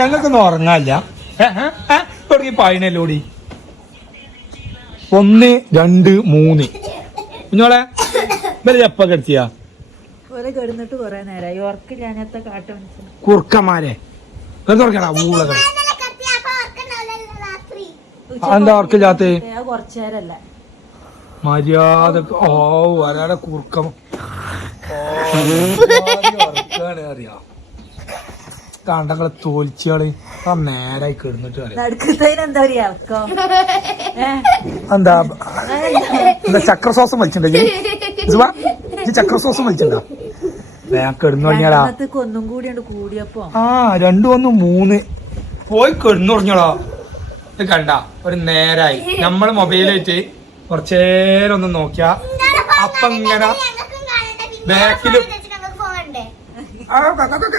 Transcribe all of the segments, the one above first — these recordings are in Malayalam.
ഞങ്ങൾക്കൊന്നും ഉറങ്ങാല്ല തുടങ്ങി പായനല്ലോടി 1 2 3 കുഞ്ഞോളെ ഇവര് എപ്പ കിടത്തിയാ കിടന്നിട്ട് കൊറേ നേരമായി ഉറക്കില്ലാത്ത കാട്ട കുറുക്കന്മാരെ തുറക്കണ ഊളകൾ എന്താ ഉറക്കില്ലാത്ത കുറച്ചേരല്ല മര്യാദ ഓ ഒരാളെ കുറുക്കം അറിയാ കണ്ടങ്ങളെ തോൽച്ചിയാള് ആ നേരായി കിടന്നിട്ട് എന്താ എന്താ ചക്ര സോസം വലിച്ചിട്ടുണ്ടോ ചക്ര സോസം വലിച്ചിട്ടുണ്ടോ കിടന്നു തുടങ്ങിയാടാ ഒന്നും കൂടി കൂടിയപ്പോ 2 1 3 പോയി കിടന്നു തുടങ്ങിയോളാ കണ്ട ഒരു നേരായി നമ്മള് മൊബൈലായിട്ട് കുറച്ചേരം ഒന്ന് നോക്കിയാ അപ്പൊ ഇങ്ങനെ ബാക്കിലും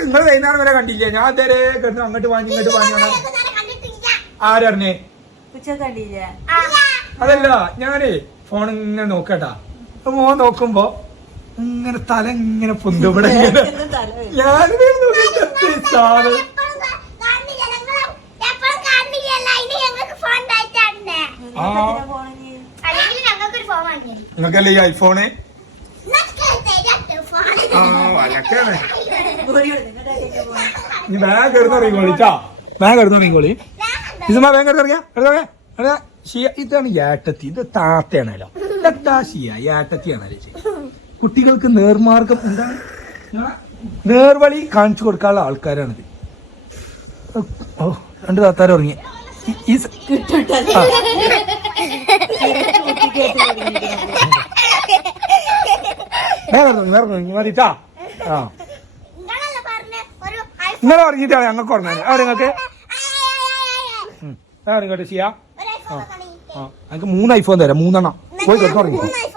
നിങ്ങൾ വൈകുന്നേരം വരെ കണ്ടില്ലേ ഞാൻ ഇതുവരെ കിടന്നു അങ്ങോട്ട് വാങ്ങി ഇങ്ങോട്ട് വാങ്ങിയാണ് ആരറിഞ്ഞേ അതല്ല ഞാനേ ഫോൺ ഇങ്ങനെ നോക്കട്ടാ മോൻ നോക്കുമ്പോ ഇങ്ങനെ തല ഇങ്ങനെ പൊന്തുവിടെ ഞാൻ നിങ്ങൾക്കല്ലേ ഈ ഐഫോണ് നീ വേഗം കിടന്നുറങ്ങിക്കോളിച്ചാ വേഗം കിടന്നുറങ്ങിക്കോളി ഇതുമാ വേഗം കിടന്നുറങ്ങിയാ ഷിയ ഇതാണ് ഏട്ടത്തി ഇത് താത്തയാണല്ലോ ഇതാ ഷിയ ഏട്ടത്തിയാണല്ലോ കുട്ടികൾക്ക് നേർമാർഗം എന്താണ് നേർവഴി കാണിച്ചു കൊടുക്കാനുള്ള ആൾക്കാരാണിത് ഓ 2 താത്താരും ഉറങ്ങി മതിട്ടാ ആ ഇന്നലെ ഉറങ്ങിട്ടാ ഞങ്ങൾക്ക് ഉറങ്ങാൻ അവിടെ നിങ്ങൾക്ക് ഇങ്ങോട്ട് ചെയ്യാ ആ ഞങ്ങൾക്ക് 3 ഐഫോൺ തരാം 3 പോയി കിടന്നുറങ്ങി